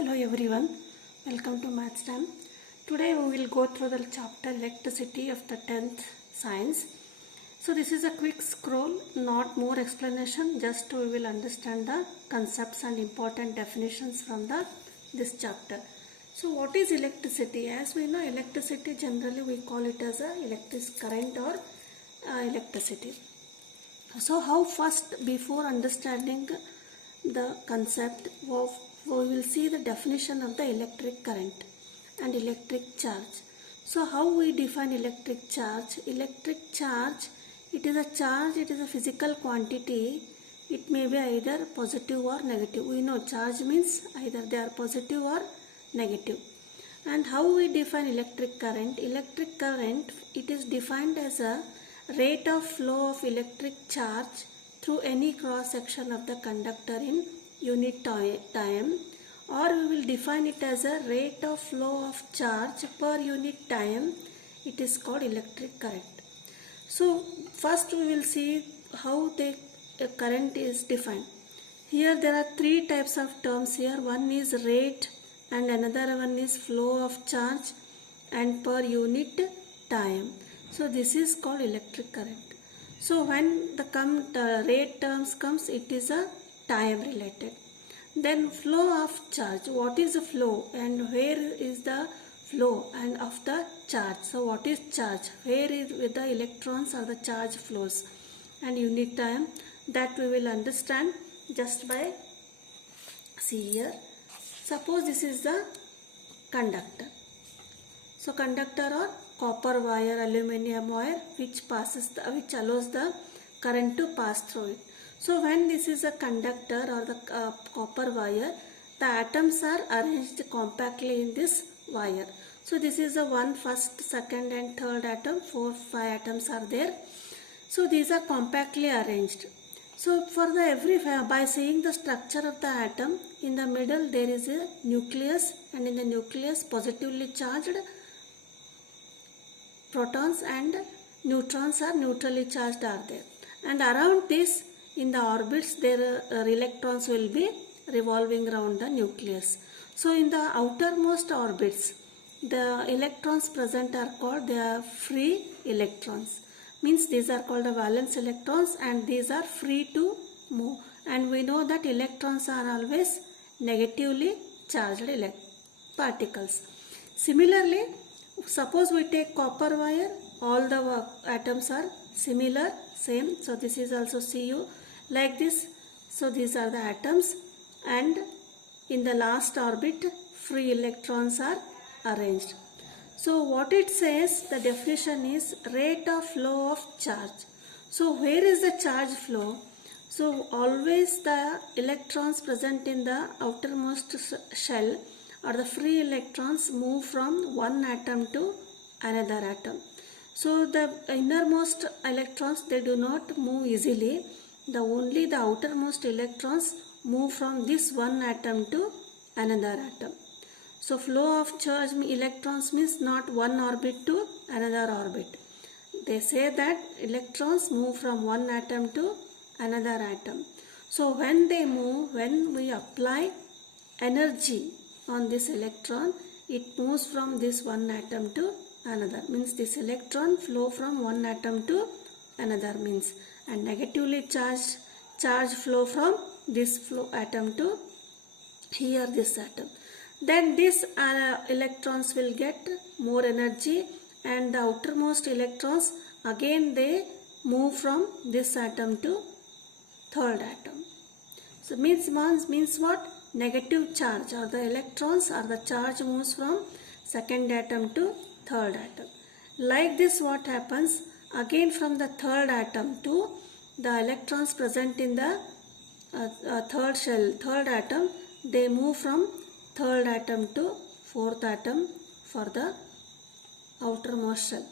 Hello everyone, welcome to Maths Time. Today we will go through the chapter Electricity of the 10th Science. So this is a quick scroll, not more explanation, just we will understand the concepts and important definitions from this chapter. So what is electricity? As we know, electricity generally we call it as a electric current or electricity. So how first, before understanding the concept of, we will see the definition of the electric current and electric charge. So how we define electric charge? Electric charge, it is a charge, it is a physical quantity. It may be either positive or negative. We know charge means either they are positive or negative. And how we define electric current? Electric current, it is defined as a rate of flow of electric charge through any cross section of the conductor in unit time, or we will define it as a rate of flow of charge per unit time. It is called electric current. So first we will see how the current is defined. Here there are three types of terms here. One is rate and another one is flow of charge and per unit time. So this is called electric current. So when the rate terms comes, it is a time related. Then flow of charge. What is the flow and where is the flow and of the charge? So what is charge? Where is with the electrons or the charge flows? And unit time, that we will understand just by see here. Suppose this is the conductor. So conductor or copper wire, aluminum wire, which allows the current to pass through it. So when this is a conductor or the copper wire, the atoms are arranged compactly in this wire. So this is the first, second and third atom, 4, 5 atoms are there. So these are compactly arranged. So for by seeing the structure of the atom, in the middle there is a nucleus, and in the nucleus positively charged protons and neutrons are neutrally charged are there. And around this, in the orbits, their electrons will be revolving around the nucleus. So in the outermost orbits, the electrons present are called, they are free electrons. Means these are called the valence electrons and these are free to move. And we know that electrons are always negatively charged particles. Similarly, suppose we take copper wire, all the atoms are similar, same. So this is also Cu like this. So these are the atoms, and in the last orbit free electrons are arranged. So what it says, the definition is rate of flow of charge. So where is the charge flow? So always the electrons present in the outermost shell or the free electrons move from one atom to another atom. So the innermost electrons, they do not move easily. Only the outermost electrons move from this one atom to another atom. So flow of charge electrons means not one orbit to another orbit. They say that electrons move from one atom to another atom. So when they move, when we apply energy on this electron, it moves from this one atom to another. Means this electron flow from one atom to another means, and negatively charge flow from this atom to here this atom. Then these electrons will get more energy, and the outermost electrons again they move from this atom to third atom. So means what? Negative charge, or the electrons or the charge moves from second atom to third atom. Like this, what happens? Again from the third atom to the electrons present in the third atom, they move from third atom to fourth atom for the outermost shell.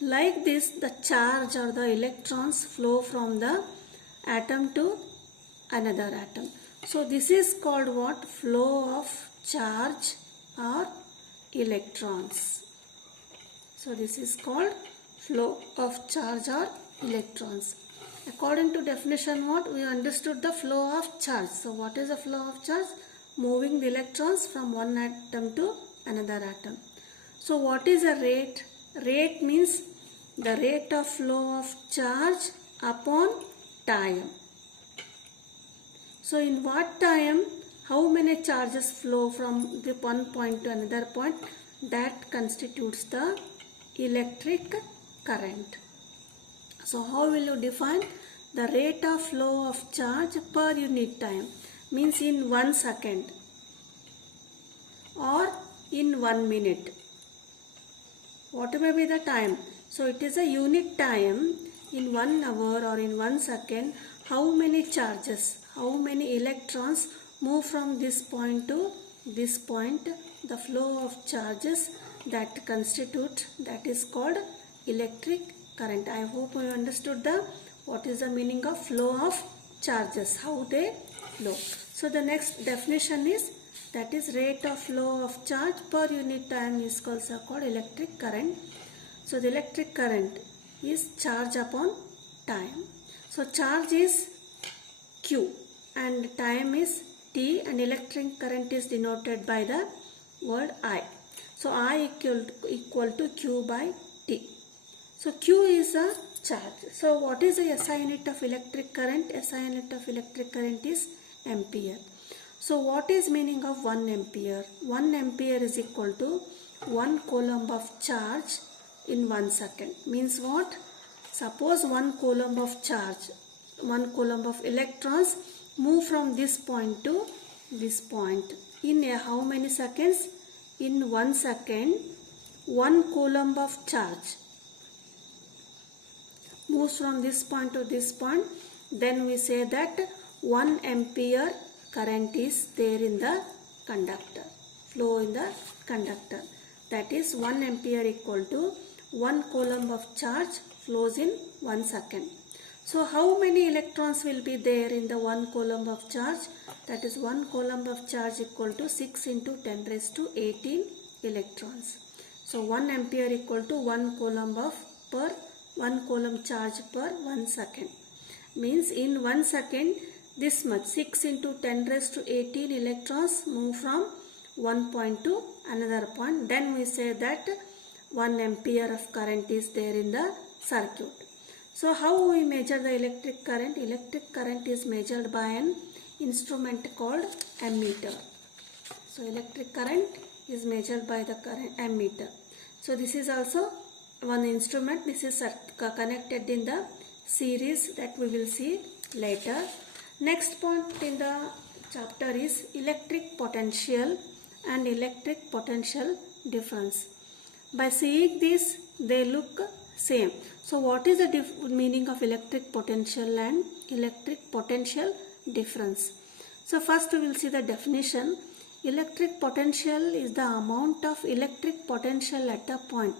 Like this, the charge or the electrons flow from the atom to another atom. So this is called what? Flow of charge or electrons. So this is called flow of charge or electrons. According to definition, what we understood the flow of charge. So what is the flow of charge? moving the electrons from one atom to another atom. So what is a rate? Rate means the rate of flow of charge upon time. So in what time, how many charges flow from the one point to another point, that constitutes the electric current. So how will you define the rate of flow of charge per unit time? Means in 1 second or in 1 minute. What may be the time? So it is a unit time in 1 hour or in 1 second. How many charges, how many electrons move from this point to this point? The flow of charges that constitute, that is called electric current. I hope you understood what is the meaning of flow of charges, how they flow. So the next definition is, that is rate of flow of charge per unit time is also called electric current. So the electric current is charge upon time. So charge is Q and time is T, and electric current is denoted by the word I. So I equal to Q by T. So Q is a charge. So what is the SI unit of electric current? SI unit of electric current is ampere. So what is meaning of 1 ampere? 1 ampere is equal to 1 coulomb of charge in 1 second. Means what? Suppose 1 coulomb of charge, 1 coulomb of electrons move from this point to this point. In how many seconds? In 1 second, 1 coulomb of charge moves from this point to this point. Then we say that 1 ampere current is there in the conductor, flow in the conductor. That is 1 ampere equal to 1 coulomb of charge flows in 1 second. So how many electrons will be there in the 1 coulomb of charge? That is 1 coulomb of charge equal to 6 into 10 raised to 18 electrons. So 1 ampere equal to 1 coulomb of per 1 coulomb charge per 1 second. Means in 1 second, this much 6 into 10 raised to 18 electrons move from one point to another point. Then we say that 1 ampere of current is there in the circuit. So how we measure the electric current? Electric current is measured by an instrument called ammeter. So electric current is measured by the current ammeter. So this is also one instrument. This is connected in the series that we will see later. Next point in the chapter is electric potential and electric potential difference. By seeing this, they look same. So what is the meaning of electric potential and electric potential difference? So first we will see the definition. Electric potential is the amount of electric potential at a point.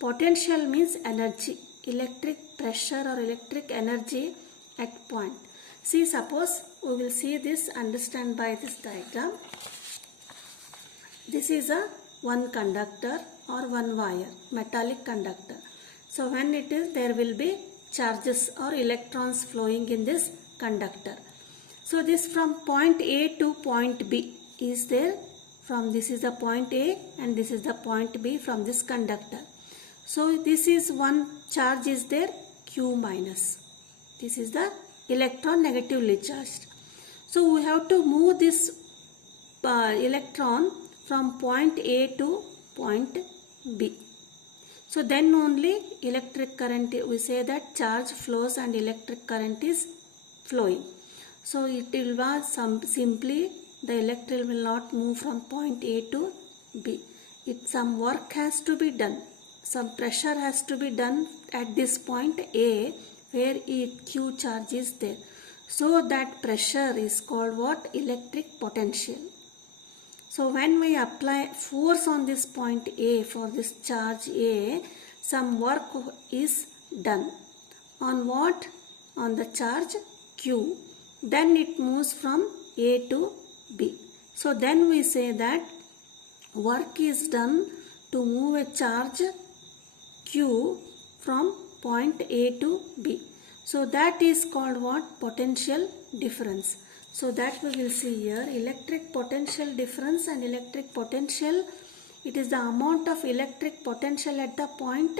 Potential means energy, electric pressure or electric energy at point. See, suppose we will see this, understand by this diagram. This is a one conductor or one wire, metallic conductor. So when it is, there will be charges or electrons flowing in this conductor. So this from point A to point B is there. From this is the point A and this is the point B from this conductor. So this is one charge is there, Q minus. This is the electron negatively charged. So we have to move this electron from point A to point B. So then only electric current, we say that charge flows and electric current is flowing. So it will be simply the electron will not move from point A to B. Some work has to be done. Some pressure has to be done at this point A where Q charge is there. So that pressure is called what? Electric potential. So when we apply force on this point A for this charge A, some work is done. On what? On the charge Q. Then it moves from A to B. So then we say that work is done to move a charge Q from point A to B. So that is called what? Potential difference. So that we will see here. Electric potential difference and electric potential, it is the amount of electric potential at the point,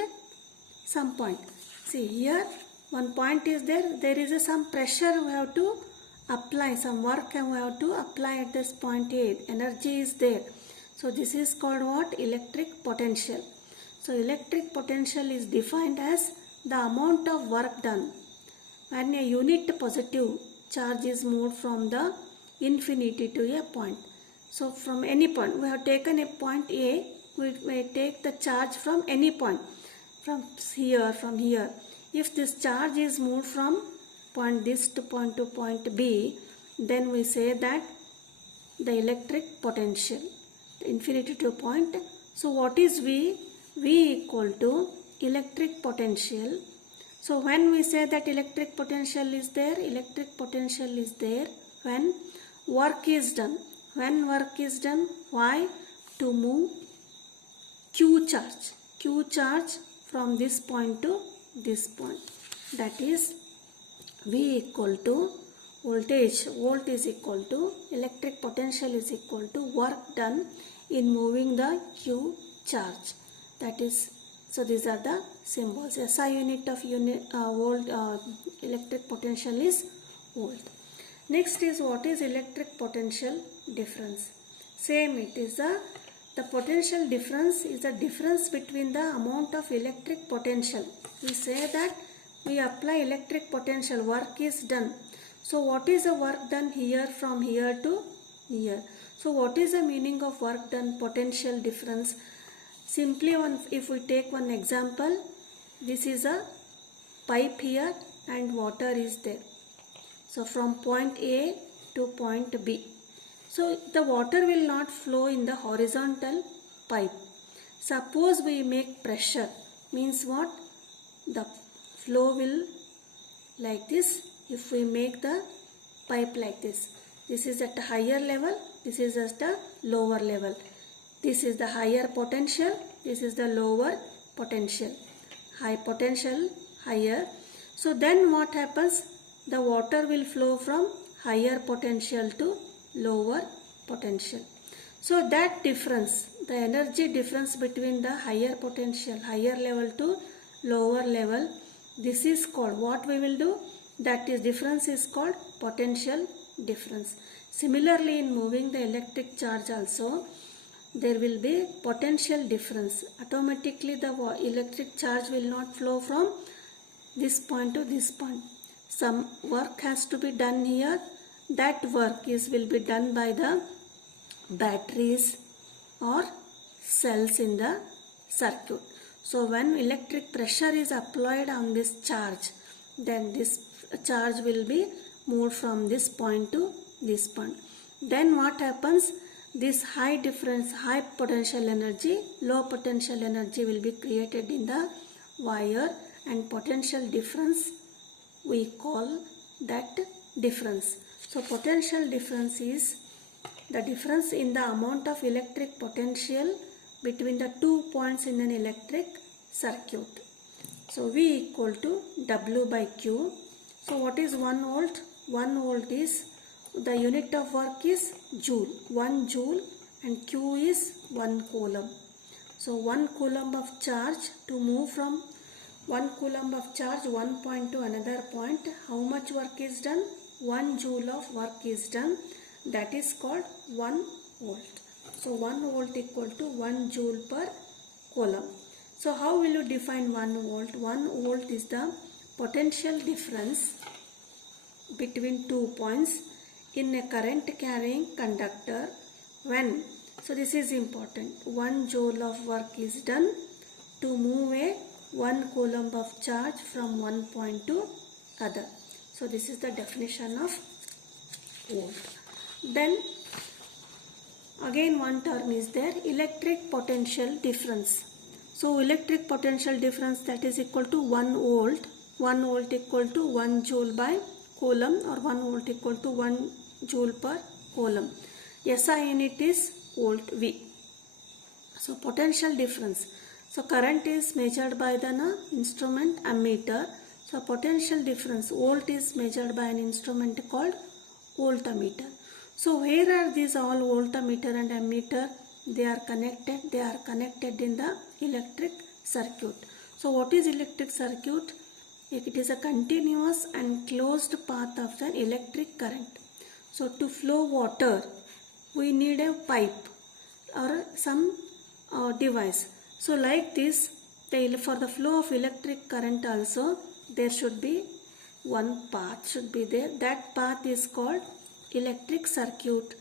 some point. See here, one point is there is some pressure we have to apply, some work we have to apply at this point A. Energy is there. So this is called what? Electric potential. So electric potential is defined as the amount of work done when a unit positive charge is moved from the infinity to a point. So from any point, we have taken a point A, we take the charge from any point, from here. If this charge is moved from point this to point B, then we say that the electric potential, infinity to point. So what is V? V equal to electric potential. So when we say that electric potential is there when work is done. When work is done, why? To move Q charge from this point to this point. That is V equal to voltage. Volt is equal to electric potential is equal to work done in moving the Q charge. That is, so these are the symbols. SI unit of volt, electric potential is volt. Next is what is electric potential difference. Same, it is the potential difference is the difference between the amount of electric potential. We say that we apply electric potential, work is done. So what is the work done here from here to here? So what is the meaning of work done, potential difference? Simply if we take one example, this is a pipe here and water is there. So from point A to point B. So the water will not flow in the horizontal pipe. Suppose we make pressure, means what? The flow will like this. If we make the pipe like this, this is at a higher level, this is at a lower level. This is the higher potential, this is the lower potential. High potential, higher. So then what happens? The water will flow from higher potential to lower potential. So that difference, the energy difference between the higher potential, higher level to lower level, this is called, what we will do? That is, difference is called potential difference. Similarly, in moving the electric charge also, there will be potential difference. Automatically the electric charge will not flow from this point to this point. Some work has to be done here. That work will be done by the batteries or cells in the circuit. So when electric pressure is applied on this charge, then this charge will be moved from this point to this point. Then what happens? This high difference, high potential energy, low potential energy will be created in the wire, and potential difference we call that difference. So potential difference is the difference in the amount of electric potential between the 2 points in an electric circuit. So V equal to W by Q. So what is 1 volt? 1 volt is, the unit of work is joule, 1 joule, and Q is 1 coulomb. So 1 coulomb of charge, to move from 1 coulomb of charge one point to another point, how much work is done? 1 joule of work is done. That is called 1 volt. So 1 volt equal to 1 joule per coulomb. So how will you define 1 volt? 1 volt is the potential difference between 2 points in a current carrying conductor when, so this is important, 1 joule of work is done to move a 1 coulomb of charge from one point to other. So this is the definition of volt. Then again one term is there, electric potential difference. So electric potential difference, that is equal to 1 volt. 1 volt equal to 1 joule by coulomb, or 1 volt equal to 1 joule per coulomb. SI unit is volt V. So potential difference. So current is measured by the instrument ammeter. So potential difference, volt is measured by an instrument called voltmeter. So where are these all voltmeter and ammeter? They are connected in the electric circuit. So what is electric circuit? It is a continuous and closed path of the electric current. So to flow water, we need a pipe or some device. So like this, for the flow of electric current also, there should be one path should be there. That path is called electric circuit,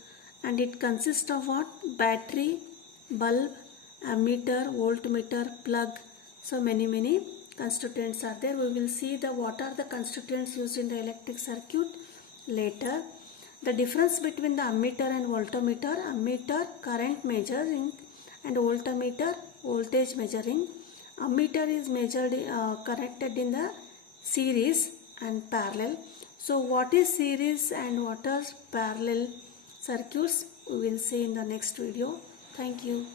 and it consists of what? Battery, bulb, ammeter, voltmeter, plug. So many constituents are there. We will see what are the constituents used in the electric circuit later. The difference between the ammeter and voltmeter: ammeter current measuring and voltmeter voltage measuring. Ammeter is connected in the series and parallel. So what is series and what are parallel circuits, we will see in the next video. Thank you.